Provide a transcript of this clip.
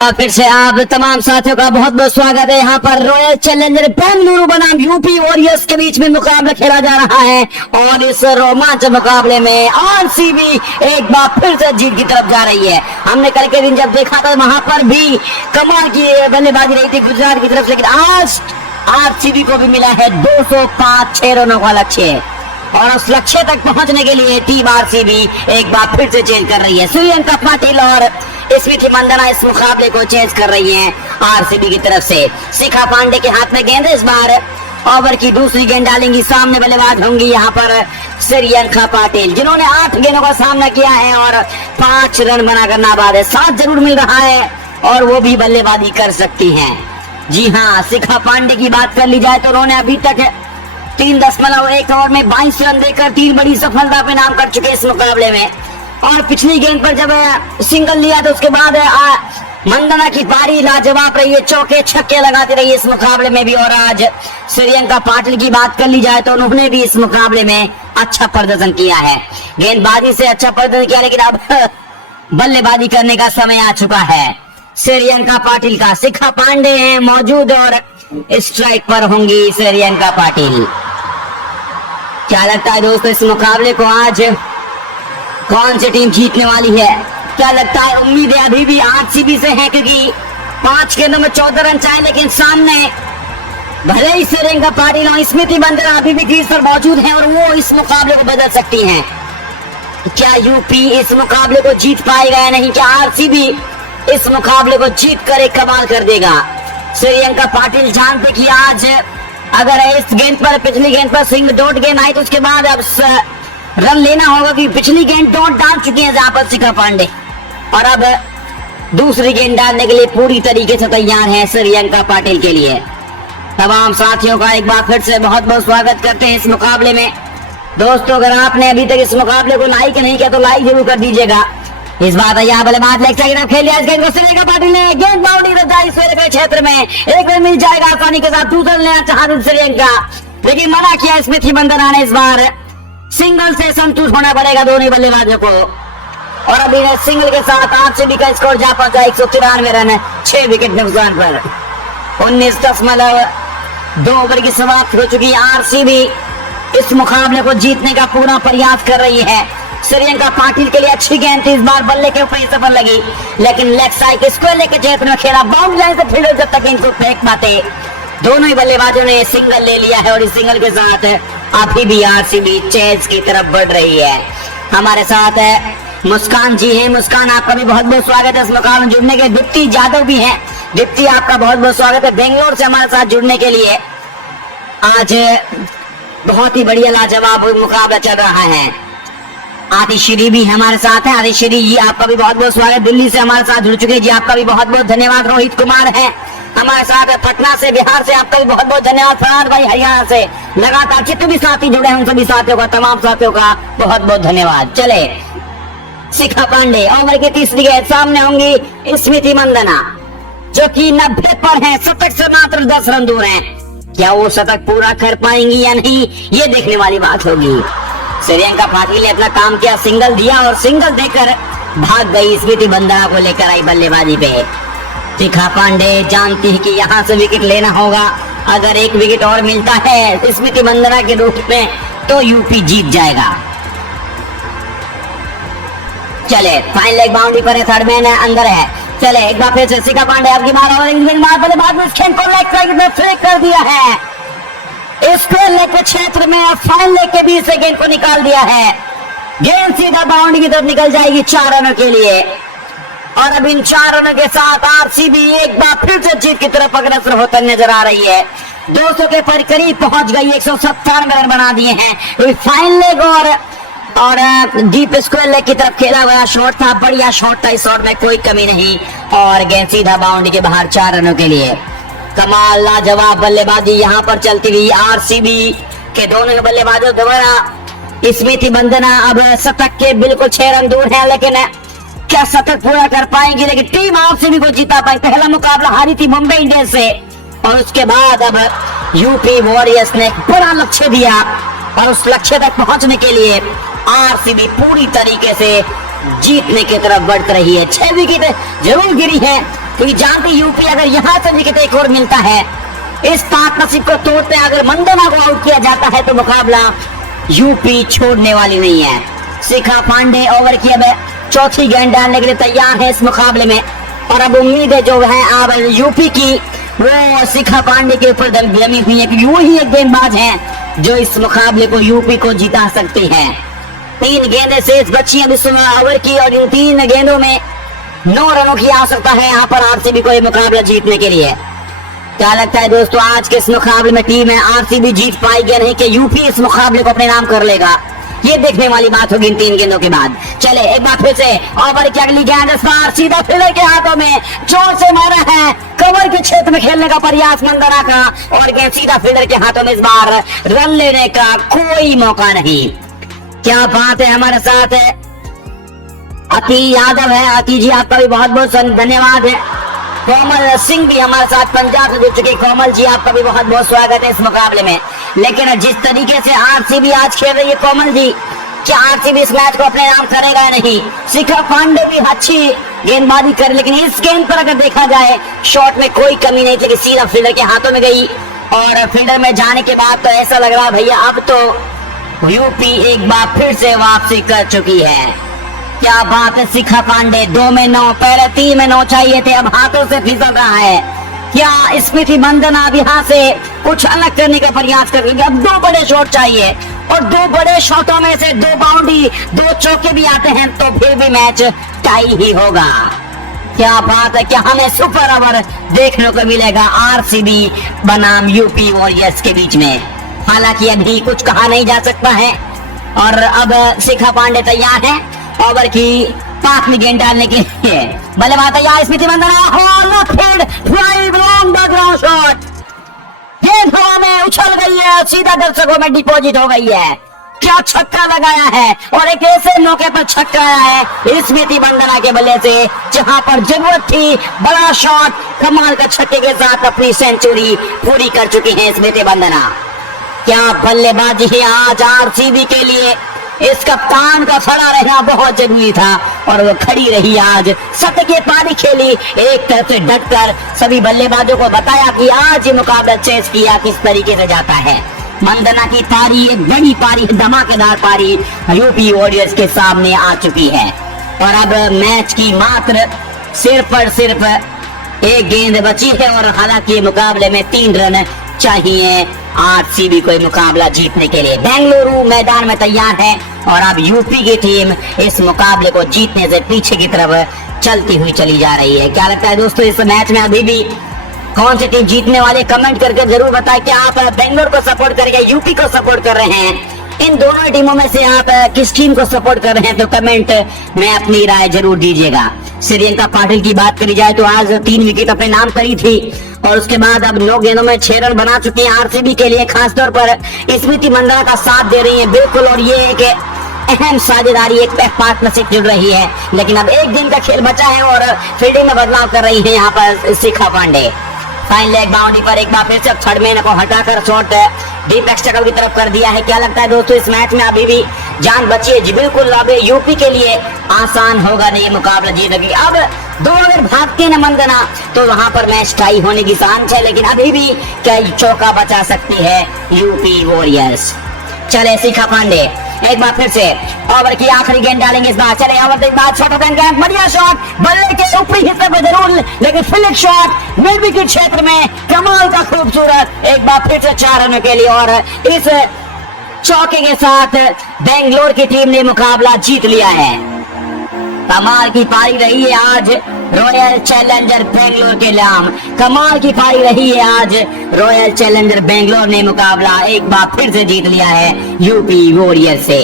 फिर से आप तमाम साथियों का बहुत बहुत स्वागत है। यहाँ पर रॉयल चैलेंजर बेंगलुरु बनाम यूपी वॉरियर्स के बीच में मुकाबला खेला जा रहा है और इस रोमांचक मुकाबले में आरसीबी एक बार फिर से जीत की तरफ जा रही है। हमने कल के दिन जब देखा था वहां पर भी कमाल की बल्लेबाजी रही थी गुजरात की तरफ से, लेकिन आज आरसीबी को भी मिला है 205 रनों का लक्ष्य और उस लक्ष्य तक पहुंचने के लिए टीम आरसीबी एक बार फिर से चेंज कर रही है। सूर्यंका पाटिल और स्मृति मंदाना इस मुकाबले को चेंज कर रही हैं आरसीबी की तरफ से। शिखा पांडे के हाथ में गेंद है। इस बार ओवर की दूसरी गेंद डालेंगी। सामने बल्लेबाज होंगी यहाँ पर सूर्यंका पाटिल, जिन्होंने 8 गेंदों का सामना किया है और 5 रन बनाकर नाबाद है। 7 जरूर मिल रहा है और वो भी बल्लेबाजी कर सकती हैं। जी हाँ, शिखा पांडे की बात कर ली जाए तो उन्होंने अभी तक 3.1 ओवर में 22 रन देकर 3 बड़ी सफलता पे नाम कर चुके इस मुकाबले में। और पिछली गेंद पर जब सिंगल लिया तो उसके बाद मंदाना की पारी लाजवाब रही है, चौके छक्के लगाती रही इस मुकाबले में भी। और आज सूर्यंका पाटिल की बात कर ली जाए तो उन्होंने भी इस मुकाबले में अच्छा प्रदर्शन किया है। गेंदबाजी से अच्छा प्रदर्शन किया, लेकिन अब बल्लेबाजी करने का समय आ चुका है सूर्यंका पाटिल का। शिखा पांडे हैं मौजूद और स्ट्राइक पर होंगी सूर्यंका पाटिल। क्या लगता है दोस्तों, इस मुकाबले को आज कौन सी टीम जीतने वाली है? क्या लगता है? उम्मीदें अभी भी आरसीबी से हैं, क्योंकि 5 गेंदों में 14 रन चाहिए, लेकिन सामने भले ही सूर्यंका पाटिल और स्मृति मंदाना अभी भी क्रीज पर मौजूद हैं और वो इस मुकाबले को बदल सकती हैं। क्या यूपी इस मुकाबले को जीत पाएगा या नहीं? क्या आरसीबी इस मुकाबले को जीत कर एक कमाल कर देगा? सूर्यंका पाटिल जानते कि आज अगर इस गेंद पर पिछली गेंद पर सिंगल डॉट गेंद आई तो उसके बाद अब रन लेना होगा, कि पिछली गेंद डॉट डाल चुकी है जहां पर शिखा पांडे, और अब दूसरी गेंद डालने के लिए पूरी तरीके से तैयार है सूर्यंका पाटिल के लिए। तमाम साथियों का एक बार फिर से बहुत बहुत स्वागत करते हैं इस मुकाबले में। दोस्तों, अगर आपने अभी तक इस मुकाबले को लाइक नहीं किया तो लाइक जरूर कर दीजिएगा। इस बात यहाँ बल्लेबाज लेग साइड खेल लिया, इस गेंद को सूर्यंका पाटिल ने गेंद बाउंड्री रजाई के क्षेत्र में एक रन मिल जाएगा आसानी के साथ। दूसरा लेना चाहा सूर्यंका, लेकिन मना किया स्मृति मंदाना ने। इस बार सिंगल से संतुष्ट होना पड़ेगा दोनों बल्लेबाजों को। और अभी सिंगल के साथ आरसीबी का स्कोर जा पहुंचा 193 रन, 6 विकेट नुकसान पर। 19.2 ओवर की समाप्त हो चुकी आरसीबी इस मुकाबले को जीतने का पूरा प्रयास कर रही है। सूर्यंका पाटिल के लिए अच्छी गेंद थी, इस बार बल्ले के ऊपर सफल लगी, लेकिन लेग साइड स्क्वायर लेके क्षेत्र में खेला। बाउंड्री लाइन से फील्डर जब तक इनको फेंक पाते, दोनों ही बल्लेबाजों ने सिंगल ले लिया है और इस सिंगल के साथ अभी भी आरसीबी चेज की तरफ बढ़ रही है। हमारे साथ है मुस्कान जी हैं। मुस्कान, आपका भी बहुत बहुत स्वागत है इस मुकाबले में जुड़ने के। दीप्ति यादव भी हैं। दीप्ति, आपका बहुत बहुत स्वागत है बेंगलोर से हमारे साथ जुड़ने के लिए। आज बहुत ही बढ़िया लाजवाब मुकाबला चल रहा है। आदिश्री भी हमारे साथ है। आदिश्री जी, आपका भी बहुत बहुत स्वागत। दिल्ली से हमारे साथ जुड़ चुके जी, आपका भी बहुत बहुत धन्यवाद। रोहित कुमार है हमारे साथ, पटना से बिहार से, आपका भी बहुत बहुत धन्यवाद। फरहाद भाई हरियाणा से। लगातार जितने भी साथी जुड़े हैं उन सभी साथियों का, तमाम साथियों का बहुत बहुत धन्यवाद। चले, शिखा पांडे ओवर की तीसरी गेंद, सामने होंगी स्मृति मंदाना जो कि 90 पर है, शतक से मात्र 10 रन दूर हैं। क्या वो शतक पूरा कर पाएंगी या नहीं, ये देखने वाली बात होगी। सूर्यंका पाटिल ने अपना काम किया, सिंगल दिया और सिंगल देकर भाग गई स्मृति मंदाना को लेकर आई बल्लेबाजी पे। शिखा पांडे जानती है कि यहाँ से विकेट लेना होगा। अगर एक विकेट और मिलता है स्मृति मंदाना के रूप में तो यूपी जीत जाएगा। चले, फाइन लेग बाउंड्री पर है, थर्ड मैन है, अंदर है। चले, एक बार फिर से शिखा पांडे आपकी मार और बल्लेबाज ने इस गेंद को लेग साइड में फ्लिक कर दिया है। स्क्वायर लेग के क्षेत्र में अब फाइन लेग के बीच से गेंद को निकाल दिया है। गेंद सीधा बाउंड्री की तरफ निकल जाएगी 4 रनों के लिए। और अब इन 4 रनों के साथ आरसीबी एक बार फिर से जीत की तरफ अग्रसर होकर नजर आ रही है। 200 के करीब पहुंच गई, 197 रन बना दिए हैं। फाइन लेग और डीप स्क्वायर लेग की तरफ खेला हुआ शॉट था, बढ़िया शॉट था। इस शॉट में कोई कमी नहीं और गेंद सीधा बाउंड्री के बाहर 4 रनों के लिए। कमाल लाजवाब बल्लेबाजी यहाँ पर चलती हुई आरसीबी के दोनों बल्लेबाजों द्वारा। स्मृति मंदाना अब शतक के बिल्कुल 6 रन दूर है, लेकिन क्या शतक पूरा कर पाएंगी? लेकिन टीम आरसीबी को जीता पाई। पहला मुकाबला हारी थी मुंबई इंडियंस से और उसके बाद अब यूपी वॉरियर्स ने एक बड़ा लक्ष्य दिया और उस लक्ष्य तक पहुंचने के लिए आरसीबी पूरी तरीके से जीतने की तरफ बढ़ रही है। 6 विकेट जरूर गिरी है क्योंकि जानते यूपी अगर यहाँ से विकेट एक और मिलता है, इस पार्टनरशिप को तोड़ते अगर मंदना को आउट किया जाता है तो मुकाबला यूपी छोड़ने वाली नहीं है। शिखा पांडे ओवर की अब चौथी गेंद डालने के लिए तैयार है इस मुकाबले में, और अब उम्मीद है जो है अब यूपी की वो शिखा पांडे के ऊपर जमी हुई है, क्योंकि वो ही एक गेंदबाज है जो इस मुकाबले को यूपी को जिता सकती है। 3 गेंदें शेष बची हैं इस ओवर की, और इन 3 गेंदों में 9 रनों की आवश्यकता है यहाँ पर आरसीबी को ये मुकाबला जीतने के लिए। क्या लगता है दोस्तों, आज के इस मुकाबले में टीम है आरसीबी जीत पाएगी या नहीं, कि यूपी इस मुकाबले को अपने नाम कर लेगा, ये देखने वाली बात होगी इन 3 गेंदों के बाद। चले एक बार फिर से ओवर की अगली गेंद इस बार सीधा फील्डर के हाथों में जोर से मारा है, कवर के क्षेत्र में खेलने का प्रयास मंदना का, और गेंद सीधा फील्डर के हाथों में, इस बार रन लेने का कोई मौका नहीं। क्या बात है, हमारे साथ है अति यादव है। अति जी आपका भी बहुत बहुत धन्यवाद है। कोमल सिंह भी हमारे साथ पंजाब से जुड़ चुके। कोमल जी आपका भी बहुत बहुत स्वागत है इस मुकाबले में। लेकिन जिस तरीके से आरसीबी आज खेल रही है कोमल जी, क्या आरसीबी इस मैच को अपने नाम करेगा या नहीं? शिखा पांडे भी अच्छी गेंदबाजी कर, लेकिन इस गेंद पर अगर देखा जाए शॉट में कोई कमी नहीं थी, सीधा फील्डर के हाथों में गई, और फील्डर में जाने के बाद तो ऐसा लग रहा है भैया अब तो यूपी एक बार फिर से वापसी कर चुकी है। क्या बात है, शिखा पांडे 2 में 9, पहले 3 में 9 चाहिए थे, अब हाथों से फिसल रहा है। क्या स्मृति मंदना अब यहाँ से कुछ अलग करने का प्रयास कर रही है? अब 2 बड़े शॉट चाहिए, और 2 बड़े शॉटों में से 2 बाउंड्री 2 चौके भी आते हैं तो फिर भी मैच टाई ही होगा। क्या बात है, क्या हमें सुपर ओवर देखने को मिलेगा आरसीबी बनाम यूपी वॉरियर्स के बीच में? हालांकि अभी कुछ कहा नहीं जा सकता है, और अब शिखा पांडे तैयार है ओवर की 5वीं गेंद डालने के लिए। बल्लेबाज तैयार स्मृति मंदना, शॉट, गेंद हवा में उछल गई है, सीधा दर्शकों में डिपॉजिट हो गई है। क्या छक्का लगाया है, और एक ऐसे मौके पर छक्का आया है स्मृति मंदना के बल्ले से जहां पर जरूरत थी। बड़ा शॉट, कमाल का छक्के के साथ अपनी सेंचुरी पूरी कर चुकी है स्मृति मंदना। क्या बल्लेबाजी है आज आरसीबी के लिए। इस कप्तान का खड़ा रहना बहुत जरूरी था, और वो खड़ी रही आज, शतकीय पारी खेली, एक तरफ से डटकर सभी बल्लेबाजों को बताया कि आज ये मुकाबला चेस किया किस तरीके से जाता है। मंदना की पारी एक बड़ी पारी, धमाकेदार पारी यूपी वॉरियर्स के सामने आ चुकी है, और अब मैच की मात्र सिर्फ 1 गेंद बची है, और हालांकि मुकाबले में 3 रन चाहिए आरसीबी को मुकाबला जीतने के लिए। बेंगलुरु मैदान में तैयार है, और अब यूपी की टीम इस मुकाबले को जीतने से पीछे की तरफ चलती हुई चली जा रही है। क्या लगता है दोस्तों, इस मैच में अभी भी कौन सी टीम जीतने वाली? कमेंट करके जरूर बताएं। क्या आप बेंगलुरु को सपोर्ट करके यूपी को सपोर्ट कर रहे हैं? इन दोनों टीमों में से आप किस टीम को सपोर्ट कर रहे हैं? तो कमेंट में अपनी राय जरूर दीजिएगा। श्रियंका पाटिल की बात करी जाए तो आज 3 विकेट अपने नाम करी थी, और उसके बाद अब 9 गेंदों में 6 रन बना चुकी है आरसीबी के लिए। खासतौर पर स्मृति मंदना का साथ दे रही है बिल्कुल, और ये एक अहम साझेदारी, एक पार्टनरशिप जुड़ रही है। लेकिन अब 1 दिन का खेल बचा है, और फील्डिंग में बदलाव कर रही है यहाँ पर Shikha Pandey. Fine leg boundary पर एक बार फिर से थर्ड मैन को हटाकर शॉट डीप एक्स्ट्रा की तरफ कर दिया है। क्या लगता है दोस्तों, इस मैच में अभी भी जान बची है? जी बिल्कुल, अब यूपी के लिए आसान होगा नहीं ये मुकाबला जीतने की। अब 2 अगर भागते हैं मंदना तो वहां पर मैच टाई होने की चांस है, लेकिन अभी भी क्या चौका बचा सकती है यूपी वॉरियर्स? चले शिखा पांडे एक बार फिर से ओवर की आखिरी गेंद डालेंगे इस बार। चले ओवर के बाद शॉट, बढ़िया शॉट, बल्ले के ऊपरी हिस्से पर जरूर, लेकिन फ्लिक शॉट मिड विकेट क्षेत्र में, कमाल का खूबसूरत, एक बार फिर से 4 रनों के लिए, और इस चौके के साथ बेंगलोर की टीम ने मुकाबला जीत लिया है। कमाल की पारी रही है आज रॉयल चैलेंजर बेंगलोर के नाम, कमाल की पारी रही है आज रॉयल चैलेंजर बेंगलोर ने मुकाबला एक बार फिर से जीत लिया है यूपी वॉरियर से।